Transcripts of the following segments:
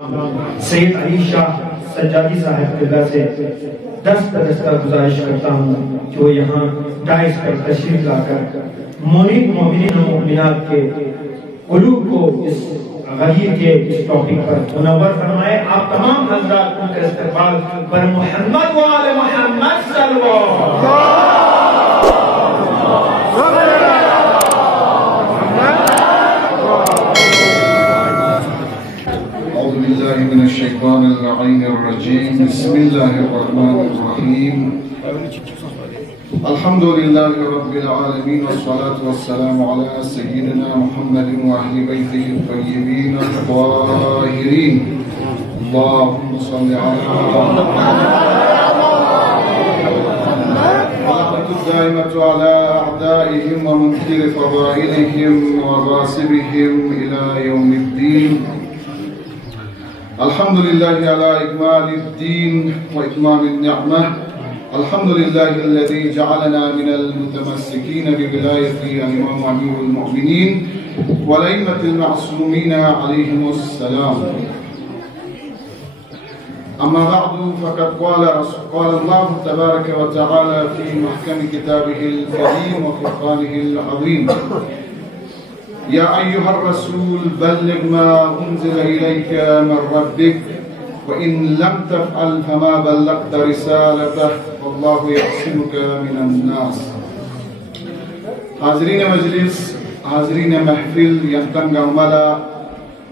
सैयद अली शाह सज्जादी साहब किबला से दस्ता गुजारिश करता हूँ कि वो यहाँ डाइस पर तशरीफ लाकर मोमिनीन व मोमिनात के कुलूब को इस गरीब के इस टॉपिक पर मुनव्वर फरमाए। आप तमाम हज़रात उनका इस्तकबाल पर मोहम्मद व आले मोहम्मद सल्लल्लाहु बिस्मिल्लाहिर्रहमानिर्रहीम अल्हम्दुलिल्लाहि रब्बिल आलमीन वस्सलातु वस्सलामु अला सय्यिदिना मुहम्मदिन व अहली बैतिहि अत-तय्यिबीन अत-ताहिरीन अल्लाहुम्मा सल्लि अला अअदाइहिम व मुनकिर फदाइलिहिम व गासिबिहिम इला यौमिद्दीन। अल्हम्दुलिल्लाहि अला इकमालिद्दीन व इतमामिन निअमह। अल्हम्दुलिल्लाहि अल्लज़ी जअलना मिनल मुतमस्सिकीन बिविलायति इमाम अमीरुल मुमिनीन व अइम्मतिल मअसूमीन अलैहिमुस सलाम। अम्मा बअदु फ़क़द क़ाला अल्लाहु तबारक व तआला फ़ी महकम किताबिहिल करीम व फ़ुरक़ानिहिल अज़ीम। या अय्युहर रसूल बल्लिग मा उन्ज़िला इलैका मिन रब्बिक व इन लम तफ़अल फमा बल्लग़त रिसालतह वल्लाहु यअसिमुका मिनन नास। हाज़रीन मजलिस, हाज़रीन महफिल यंतंगा मला,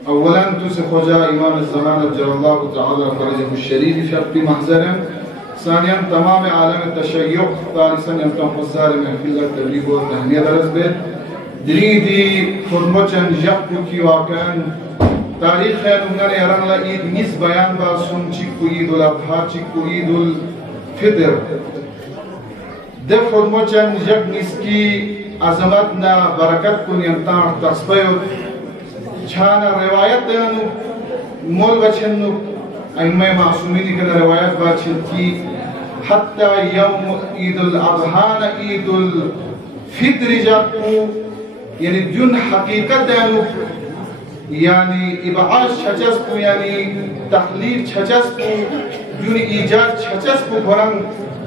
अव्वलन तो से ख्वाजा इमाम ज़मान अज्जलल्लाहु तआला फ़रजहुश शरीफ शर्फ़ी महज़रन, सानियन तमाम आलम तशय्युक़, तालिसन यंतम ख़ुज़ार महफिल तबलीग व तहनिया दरस बे दिरीदी खुदमोचन जब्बु की वाकन तारीख है नुंगने अरंगला ईद निस बयान बा सुन चिक्कु ईदुल अज़हा चिक्कु ईदुल फितर दे खुदमोचन जब निसकी अज़मत ना बरकत को नियंता तस्बयत छाना रिवायत देनु मोल बचनु अइम्मा मासूमीन के रिवायत बाचन की हत्ता यौम ईदुल अज़हा न ईदुल फितर जब्बु यानी जुन हकीकत देनु यानी इबाश छचस्पु यानी तखलील छचस्पु जुन ईजाद छचस्पु भरंग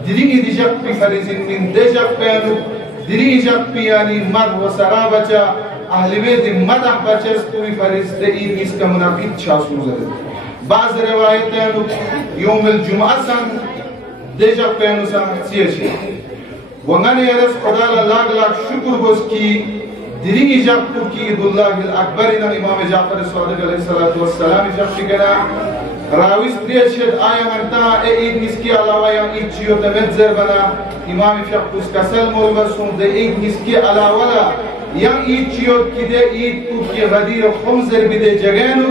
दिरिंग दिजक पी फरिजिन मिन देजक पेनु दिरिंग जक पी यानी मद व सरा बचा अहलवे दि मदह बचस्पु फरिज दे ईद इसका मुनाफिक छासु जरे बाज रिवायत देनु यौमुल जुमा सन देजक पेनु सन सियछे वंगने यरस खुदा लाख लाख शुक्र बस की दिरिंग जब्बु की ईदुल्लाहिल अकबर इन इमाम जाफर सादिक अलैहिस्सलातु वस्सलाम जब्बि कना राविस प्रियशद आयंता ए ईद निसकी अलावा या ईद चियो तमज्जर बना इमाम फिक्कुस कसल मोलबसुन दे ईद निसकी अलावा या ईद चियो की दे ईद को की गदीर खमजर बिदे जगेनु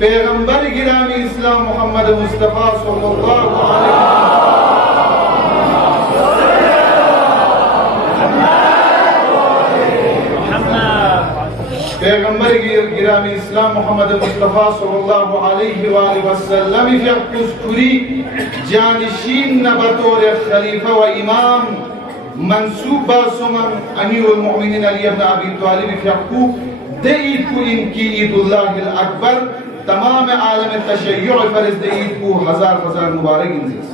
पैगंबर गिरामी इस्लाम मोहम्मद मुस्तफा सल्लल्लाहु अलैहि पैगंबर गिरामी इस्लाम मोहम्मद मुस्तफा सल्लल्लाहु अलैहि वसल्लम फिक्कुस खुरी जानशीन न बतौर खलीफा व इमाम मंसूब बासुमन अमीरुल मोमिनीन अली इब्न अबी तालिब फिक्कु दे ईद को इनकी ईदुल्लाहिल अकबर तमाम आलम तशय्युअ फरिज दे ईद को हजार हजार मुबारक इंजिस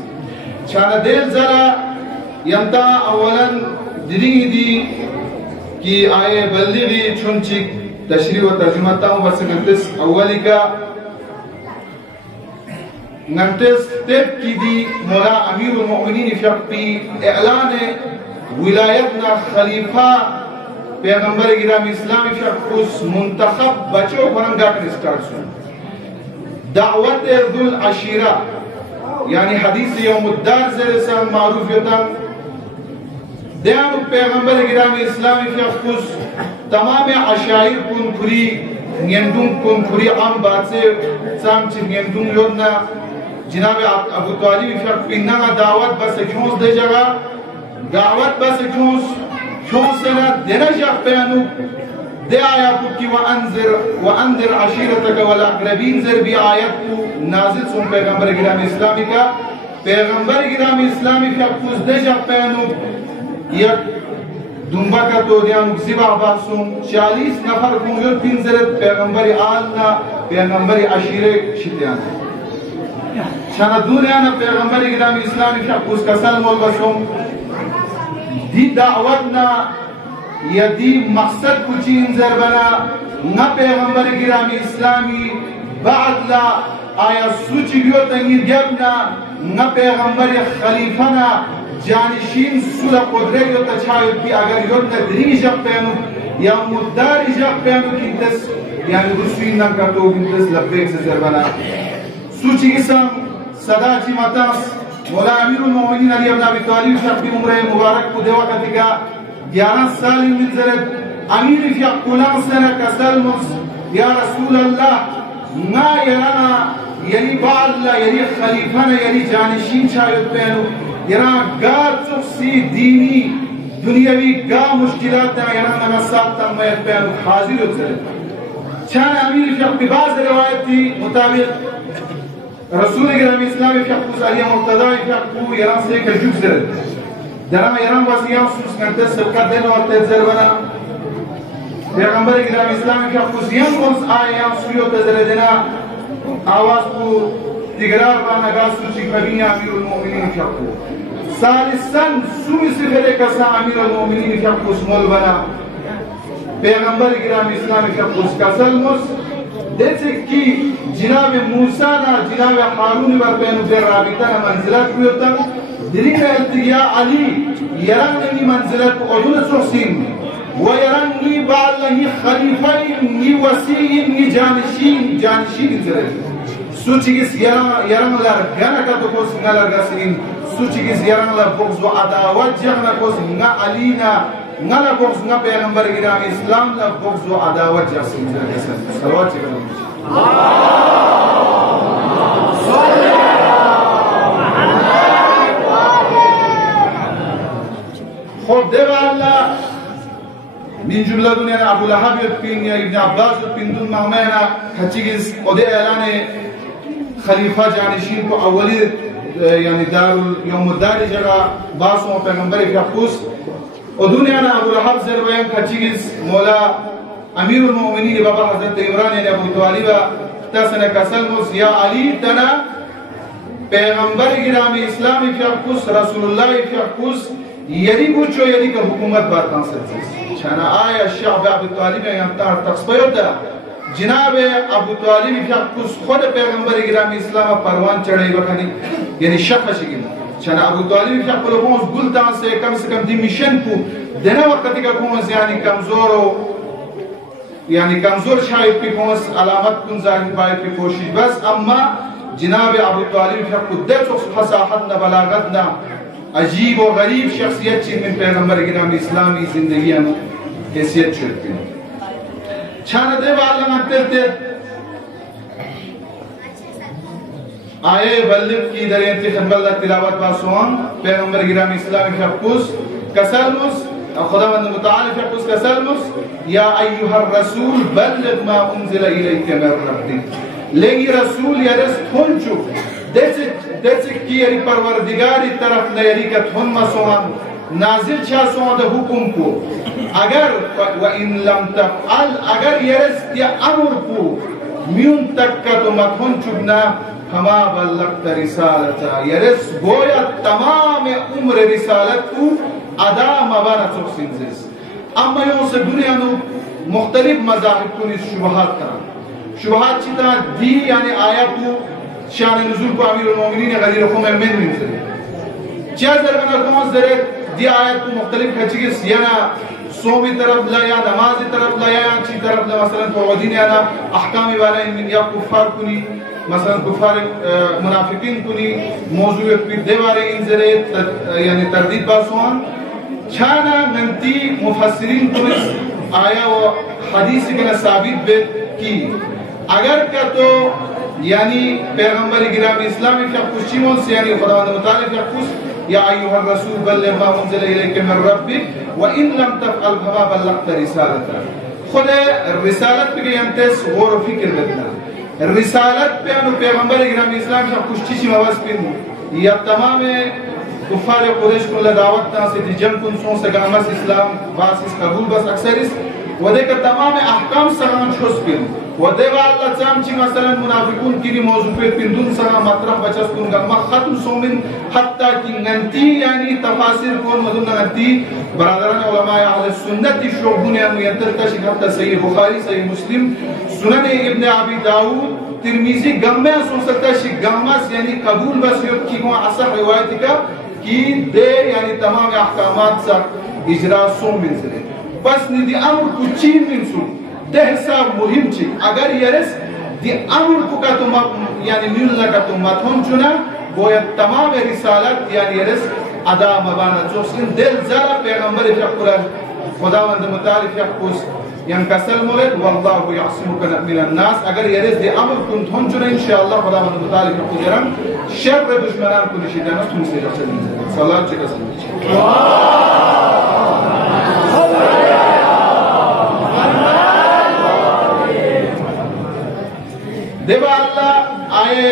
छाना देल जरा यंता अवलन दिरिंग दी की आए बल्लिगी छुनचिक तशरीह व तर्जुमा ताऊ बस गंतस अव्वली का गंतस तेब की दी मौला अमीरुल मोमिनीन फिक्की ऐलान विलायत ना खलीफा पैगंबर गिरामी इस्लामी फिक्कुस मुंतखब बचो फरंगा कर स्टार्ट सुन दावत जुल अशीरा यानी हदीस यौमुद्दार जैसा मारूफ होता दयानु पैगंबर गिरामी इस्लामी फिक्कुस तमाम अशाइर कुन खुरी नियंदुम कुन खुरी आम बात से साम चिन नियंदुम योजना जनाब अबू तालिब फिक्की ना दावत बस क्यों दे जगह दावत बस क्यों से ना देना जा पैनु दे आया की व अंजिर अशीरतक वल अक़रबीन जर भी आयत को नाजिल सुन पैगंबर गिरामी इस्लामी का पैगंबर गिरामी इस्लामी फिक्कुस दे जा पैनु या दुम्बा का तो दिया मुक्सिबा बासुम 40 नफर कुंजर पिंजरत पैगंबर आलना पैगंबरी अशीरे शितियान शाना दुनिया ना पैगंबरी गिरामी इस्लामी शख्स कसल मोल बसों दी दावत ना यदि मकसद कुछ इंजर बना न पैगंबरी गिरामी इस्लामी बाद ला आया सूची बियो तंगीर जबना न पैगंबरी खलीफा ना जानशीन सुला कुदरे यो तछायो की अगर यो तदरी जब पैनु या मुद्दारी जब पैनु किंतस यानी दुश्मन न करतो किंतस लब्बेक से जरबना सूची किसम सदा जी मातास मौला अमीरुल मोमिनीन अली इब्न अबी तालिब शख्बी उम्र मुबारक को देवा कतिका 11 साल من زرد अमीर फिया कुलाम सना कसल मुस या रसूल अल्लाह ना यराना यरी बाल्ला यरी खलीफा ना यरी जानशीन शायद पैनु यरा गा चुसी दीनी दुनियावी गा मुश्किलात ना यरा ना साथ तक मैं पैनु हाजिर होते शान अमीर फिया बिबाज रिवायत थी मुताबिक रसूल गिरामी इस्लामी फिया कुछ अलिया मुर्तदा फिया को यरा से का जुग जरद जरा यराम वसिया सुस करते सबका दिन और तेजर बना पैगंबर गिरामी इस्लामी का कुसियम उस आया सुयो तेजर देना आवाज को तिगरार बाना गासु चिकबिया अमीरुल मोमिनीन का को सालिसन सुमी से फेरे कसा अमीरुल मोमिनीन का को स्मॉल बना पैगंबर गिरामी इस्लामी का कुस कसल मुस जैसे कि जनाब मूसा ना जनाब हारून वर पेनु दे राबिता ना मंजिलत हुआ दिली में अल्तिया अली यरंगी मंजिलत अजुल सोसिन व यरंगी बाल नहीं खलीफा नी वसी नी जानशीन जरे सूची किस यरंग लर गना का तो कोस नलर गसिन सूची किस यरंग लर बोक्स व अदावत जगना कोस ना अली ना नला बोक्स ना पैगंबर गिरामी इस्लाम ला बोक्स व अदावत जसिन जरे सलवात करो خب دوالا من جمله دنیا ابو لهب یپین یا ابن عباس یپین دون مهمانا هچیز قده اعلان خلیفہ جانشین کو اولی یعنی دار یوم الدار جگہ باسو پیغمبر فقوس و دنیا ابو لهب زربیم هچیز مولا امیر المؤمنین بابا حضرت عمران یعنی ابو طالب تاسنا کسلمس یا علی تنا پیغمبر گرامی اسلامی فقوس رسول الله فقوس यदि पूछो यदि का हुकूमत बातां सच्ची छना आया शअब अबू तालिब यंतार तस्बयता जनाब अबू तालिब क्या कुछ खुद पैगंबर गिरामी इस्लाम परवान चढ़े बखनी यानी शखशिगिन छना अबू तालिब क्या लोगों गुलता से कम दी मिशन को देना वक्त का कौन यानी कमजोर शायद की कौन अलामत कुन जाहिर बाय की कोशिश बस अम्मा जनाब अबू तालिब क्या कुद्दत फसाहत न बलागत न अजीब और गरीब शख्सियत में पैगंबर गिरामी इस्लामी जिंदगी में हैसियत छुड़ती है छाना दे वाला मंते आए बल्लिग की दरियती खिदमत तिलावत बासवान पैगंबर गिरामी इस्लामी फकुस कसलमुस खुदावंद मुतालिफ फकुस कसलमुस या अय्युहर रसूल बल्लिग मा उनज़िला इलैका मिन रब्बिक लेगी रसूल यरस थोंचु जैसे कि यरी परवरदिगारी तरफ न यरी का थुन मसोहन नाजिल छा सोद हुकुम को अगर व इन लम तफअल अगर यरस या अमर को म्यून तक का तो मथुन चुबना हमा बल्लगत रिसालता यरस गोया तमाम उम्र रिसालत को अदा मबाना चुसिंजिस अम्मा यो से दुनिया नो मुख्तलिफ मज़ाहिब को शुबहात चिता दी यानी आया को शान नज़ुल को अमीरुल मोमिनीन गदीर खुम में मिनज़र क्या ज़रबना कौन ज़रे दी आयत को मुख्तलिफ खचीस याना सोमी तरफ ला या नमाज़ी तरफ ला या ची तरफ ला मसलन फ़ौदीन याना अहकामी वाला इन या कुफ़ार कुनी मसलन कुफ़ार मुनाफिकीन कुनी मौजूद पे देवारे इन ज़रे यानी तरदीद बासवान छाना नंती मुफस्सिरीन कुनिस आया व हदीस के न साबित बेत की अगर क्या तो यानी पैगंबर गिरामी इस्लामी क्या कुशिमों से यानी खुदावंद मुतालिब क्या कुछ या अय्युहर रसूल बल्लिग मा उनज़िला इलैका मिन रब्बिक व इन लम तफअल फमा बल्लगत रिसालता खुदा रिसालत पे यंतस गौर व फिक्र करना रिसालत पे अनु पैगंबर गिरामी इस्लाम क्या कुछ चीज़ मवास पिन या तमाम कुफार कुरैश को दावत ना से जन कुन सों से गामस इस्लाम बास इस कबूल बस अक्सर इस वदे का तमाम अहकाम सगान छोस पिन वदे वाला चाम ची मसलन मुनाफिकून की मौजू पे पिंदुन सगा मत्रह बचस कुन गम्मा खत्म सोमिन हत्ता की गंती यानी तफासिर कोन मदुन गंती बरादरान उलमा अहले सुन्नत शोबुन या मुयत्तर का शिखता सही बुखारी सही मुस्लिम सुनन इब्न अबी दाऊद तिरमिजी गम्मे सुन सकता शि गम्मास यानी कबूल बस यो की को असह रिवायत का की दे यानी तमाम अहकामात सा इजरा सोमिन से बस निधि अमर कुचीन मिनसु देहसा मुहिम ची अगर यरस दि अमर को का तुम यानी मिलना का तुम माथों चुना वो ये तमाम रिसालत यानी यरस अदा मबाना जो सिन दिल ज़रा पैगंबर इफ़्कुरा खुदावंद मुतालिफ यक़ुस यं कसल मोलेद वल्लाहु यअसिमुका मिनन नास अगर यरस दि अमर कुन थों चुना इंशाअल्लाह खुदावंद मुतालिफ यक़ुस यरम शर दुश्मनान कुन शिदाना तुम से रचनी सलाम चिकसन देवा अल्लाह आए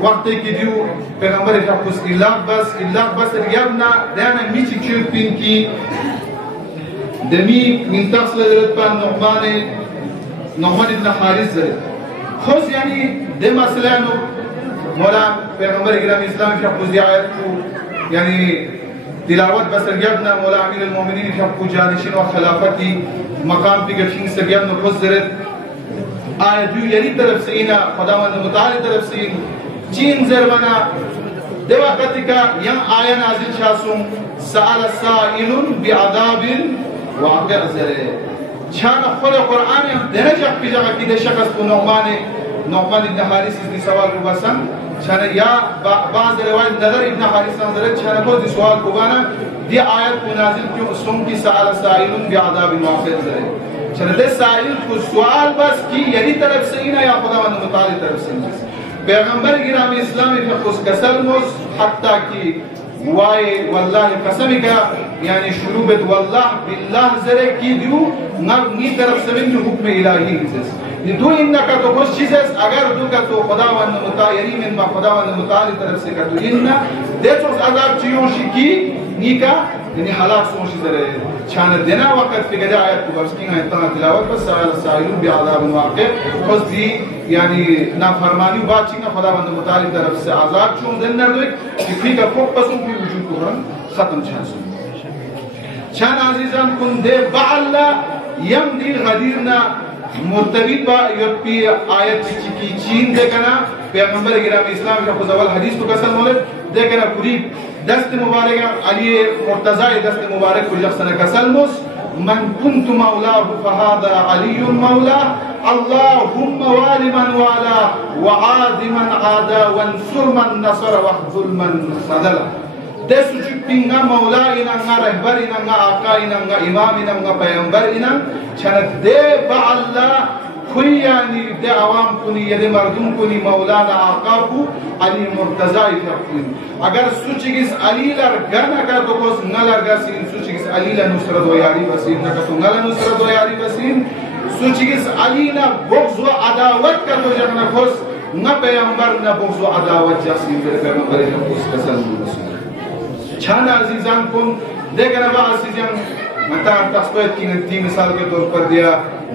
वक्त की दियो पैगंबर का कुछ इलाक बस रियाबना दाना मिची क्यों पिन की दमी min tasla ذرتban नौमान इब्न हारिस ज़रे खुश यानी दे मसलानो मौला पैगंबर गिराम इस्लाम का कुछ आयत को यानी तिलावत बस रियाबना मौला अमीर अल-मोमिनीन का कुछ जानशीन और खिलाफती मकाम पे गफिन से रियाबना खुश ज़रे आयत यरी तरफ से इना खुदावंद मुताली तरफ से चीन ज़रमना देवा कतिका यं आया नाज़िल शासुम सअल साइलुन बिअदाबिन वाक़िअ ज़रे छाना खुद कुरान देने शक की जगह की दे शख्स को नौमान इब्न हारिस इस सवाल को बसन छाना या बाज़ रिवायत नज़र इब्न हारिस नज़र छाना को इस सवाल को बना दे आयत को नाज़िल क्यों सुन की सअल साइलुन बिअदाबिन वाक़िअ ज़रे चलते साइल को सवाल बस की यही तरफ से ही ना या खुदावंद मुताली तरफ से पैगंबर गिराम इस्लामी का कुछ कसल मुस हत्ता की वाए वल्लाह कसम का यानी शुरू में वल्लाह बिल्लाह ज़रे की दियो नी तरफ से भी हुक्म इलाही है दो इन्ना का तो कुछ चीज़ अगर दो का तो खुदावंद मुताली में मा खुदावंद मुताली तरफ से का तो इन्ना देखो अज़ाब चीज़ों की नी का यानी हालात सोच ज़रे छान देना वक्त फिर आयत को बस किंग इतना तिलावत बस साइलुन बिअदाबिन वाक़िअ खुद भी यानी नाफरमानी बात चिंगा खुदावंद मुताली तरफ से आज़ाब चुन देना दो कि फिर का फोक पसंद भी वजूद कुरान खत्म छान आज़ीज़ान कुन दे बाल्ला यम दिल गदीरना मुर्तबिबा युपी आयत की चीन देखना पैगंबर गिराम इस्लाम का खुदावल हदीस को कसम मोले देखना पूरी दस्त मुबारक अली मुर्तज़ा दस्त मुबारक को जख्सन कसलमुस मन कुन्तु मौलाहु फहादा अलीयुन मौला अल्लाहुम्मा वाली मन वाला व आदि मन आदा वंसुर मन नसर वहजुल मन खदला दे सुचुपिंगा मौला इनंगा रहबर इनंगा आका इनंगा इमाम इनंगा पैगंबर इनं छन दे बअल्ला खुयानी दे आवाम कुनी यदि मर्दुम कुनी मौलाना आकापु अली मुर्तज़ा इफ़कुन अगर सुचिगिस अलीलर गना का तो कोस नलर गसीन सुचिगिस अलीला नुसरत व यारी वसीन का तो नला नुसरत व यारी वसीन सुचिगिस अलीना बुग़्ज़ व अदावत का तो जगना कोस न पैगंबर न बुग़्ज़ व अदावत जसीन दे पैगंबर का कोस कसम छाना अज़ीज़ान कुन देखना बा अज़ीज़ान मता तस्बीत की नती मिसाल के तौर पर दिया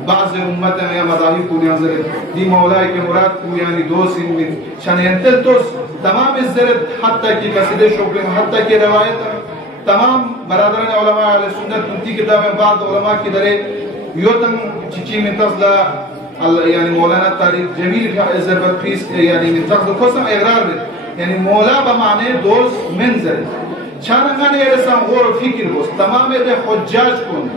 बाज़ उम्मत या मज़ाहिब को नज़र दी मौला के मुराद को यानी दो सिन में शनियंतल तो तमाम इज़्ज़त हत्ता की कसीदे शोबे हत्ता की रवायत तमाम बरादरान उलमा अहले सुन्नत उनकी किताबें बाद उलमा की दरे योतन चिची में तज़ला यानी मौलाना तारीख जमील ज़रबत फीस यानी में तज़ला खोसम इक़रार यानी मौला बमाने दोस्त मंज़र छानंगाने ऐसा गौर फिक्र हो तमाम दे हुज्जाज कुन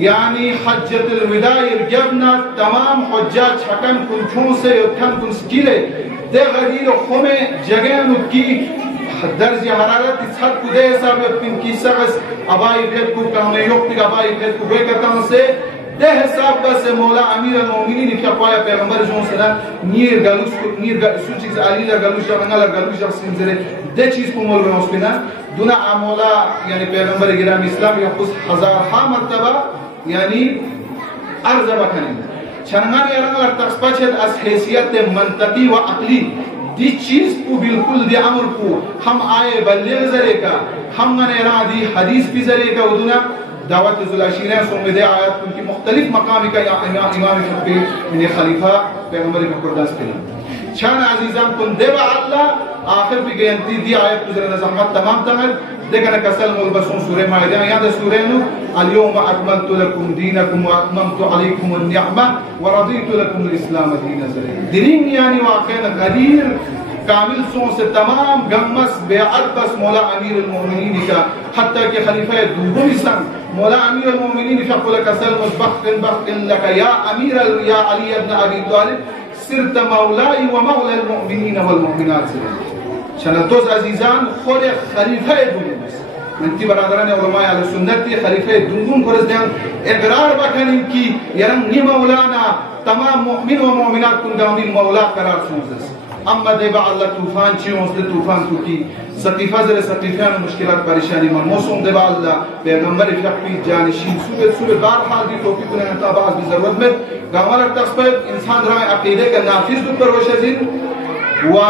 यानी हज्जतुल विदा इरजबना तमाम हुज्जाज हकन कुन छूं से उठन कुन स्किले दे गरीर खुमे जगह की दर्ज हरारत इस हद को दे सब पिन की सगस अबाई फेत को कहने युक्त अबाई फेत को वे करता से दे हिसाब बस मौला अमीर अल-मोमिनीन क्या पाया पैगंबर जो सदा नीर गलुस नीर सुचिस अलीला गलुस रंगला गलुस सिंजरे दे चीज को मोल में उसपिना दुना मौला यानी पैगंबर गिराम इस्लाम या कुछ हजार हा मर्तबा यानी अर्ज बखने छनगान यारंगला तस्पछत अस हैसियत मंतकी व अक्ली दी चीज को बिल्कुल दे अमर को हम आए बल्ले जरे का हम गने रादी हदीस भी जरे का उदुना दावत जुलाशीर सोमद आयत उनकी मुख्तलिफ मकामी का इमाम फकी इन्हें खलीफा पैगम्बर कुर्दास के छान अजीजान कुन देवा अल्लाह आखिर भी गयंती दी आयत गुजर नज़ामत तमाम तंगल देखना कसल मुलबसों सूरह माइदा याद सूरह नु अल-यौम अकमलतु लकुम दीनकुम व अतममतु अलैकुम अन-निअमा व रदीतु लकुम अल-इस्लाम दीनन दीन यानी वाक़अन गदीर कामिल सों से तमाम गम्मस बेअत बस मौला अमीर अल-मोमिनीन का हत्ता के खलीफा दूगो मिसन मौला अमीर अल-मोमिनीन फकुल कसल मुबख्तिन बख्तिन लक या अमीर या अली इब्न अबी तालिब सिरत मौलाई व मौला अल-मोमिनीन वल मोमिनात शनतोस अजीजान खुद खलीफा दूगो नंती बरादरान उलमा अहले सुन्नत खलीफा दूगो फरजदान इकरार बकन की यरंग नि मौलाना तमाम मोमिन व मोमिनात कुन गामिल मौला करार सोंस अम्मा देबा अल्लाह तूफान चियों से तूफान तुकी सकीफा जरे सकीफान मुश्किलात परेशानी मन मौसम देबा अल्लाह पैगंबर फकी जानशीन सुबह बार हाल दी टोपी कुने नता बाज भी जरूरत में गावला तस्बीर इंसान राय अकीदे का नाफिज पर वशजिन व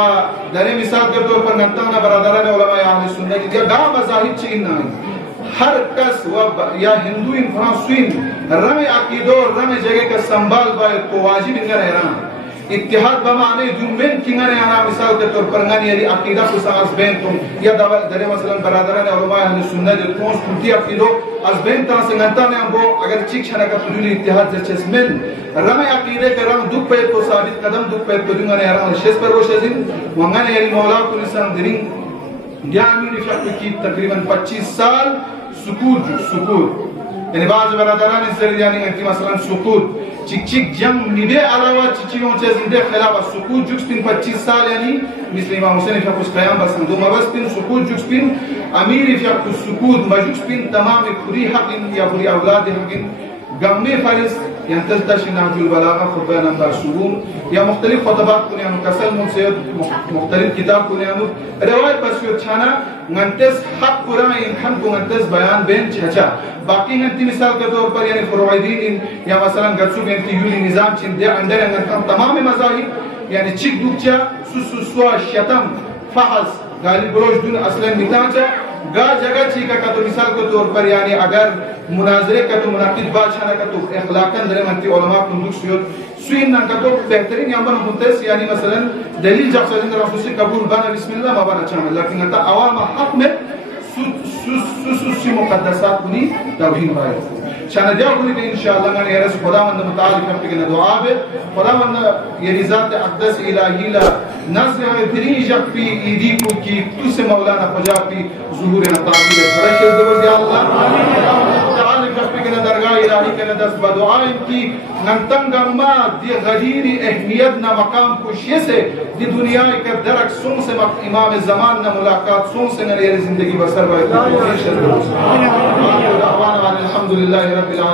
दरे मिसाल के तौर पर नता ना बरादरान उलमा अहले सुन्नत के गा मजाहिब चीन ना हर कस व या हिंदू इन फ्रांसीन रमे अकीदो रमे जगह का संभाल बाय को वाजिब इन रहना इत्तिहाद बमाने जुम्मेन किंगने आना मिसाल के तौर पर ngani yari aqida ko sa asbentum ya dare masalan baradarane ulama ahli sunnah de kons kunti aqido asbenta se ngantane ambo agar chik chana ka tulul ittihad zerchesmen rame aqide ke ram duk pe ko sabit kadam duk pe ko dungane aran shes per roshazin wangane yari maula ko insan dirin jamin shaq ki takriban 25 साल सुकूत यानी बाज बरादरान इस जरिए यानी कि मसलन सुकूत चिक जंग निबे अलावा चिचियों से जिंदे खिलाफ सुकूत जुक्स्पिन 25 साल यानी मिस्ल इमाम हुसैन फकुस कयाम बस दो मबस्पिन सुकूत जुक्स्पिन अमीर फकुस सुकूत मजुक्स्पिन तमाम खुरी हकिन या खुरी औलाद हकिन गम्मे फारिस यंतजदाश नहजुल बलागा खुतबा नंबर सुबून या मुख्तलिफ खुतबात को यानी कसल मुझसे मुख्तलिफ किताब को यानी रिवायत बस यो छाना ngantes hak Quran in kan ko ngantes bayan ben chacha बाकी nganti मिसाल के तौर पर यानी फुरवाइदीन या मसलन गत्सु nganti yuli निजाम चिन दे अंदर ngantam तमाम मजाहिब यानी चिक दुचा सुसुसवा शतम फहस गाली गलोच दुन असलन मिताचा गा जगह चीका का तो मिसाल के तौर पर यानी अगर मुनाजरे का तो मुनाकिद बादशाह का तो अखलाकन दरे मंती उलमा कुंदुक सुयत सुइन ना का तो बेहतरीन यमन मुंतस यानी मसलन दलील जक्सन रसूल से कबूल बना बिस्मिल्लाह मबाना चामल लेकिन आता अवाम हक में सुसुसी मुकद्दसात कुनी तौहीन बाय शान दिया कुनी के इंशाअल्लाह ने रस खुदावंद मुतालिक करके न दुआ बे खुदावंद ये रिजात अक़दस इलाही ला नज़ दरी जफी ईदी को की तुसे मौलाना फजाफी ज़ुहूर न ताक़ीद फरश दो या अल्लाह मुतालिक करके न दरगाह इलाही के न दस बदुआएं की नंतंग अम्मा दी गदीरी अहमियत न मकाम खुशी से दी दुनिया के दरक सुन से इमाम ज़मान न मुलाकात सुन से न जिंदगी बसर बाय अल्हम्दुलिल्लाह रब्बिल आलमीन।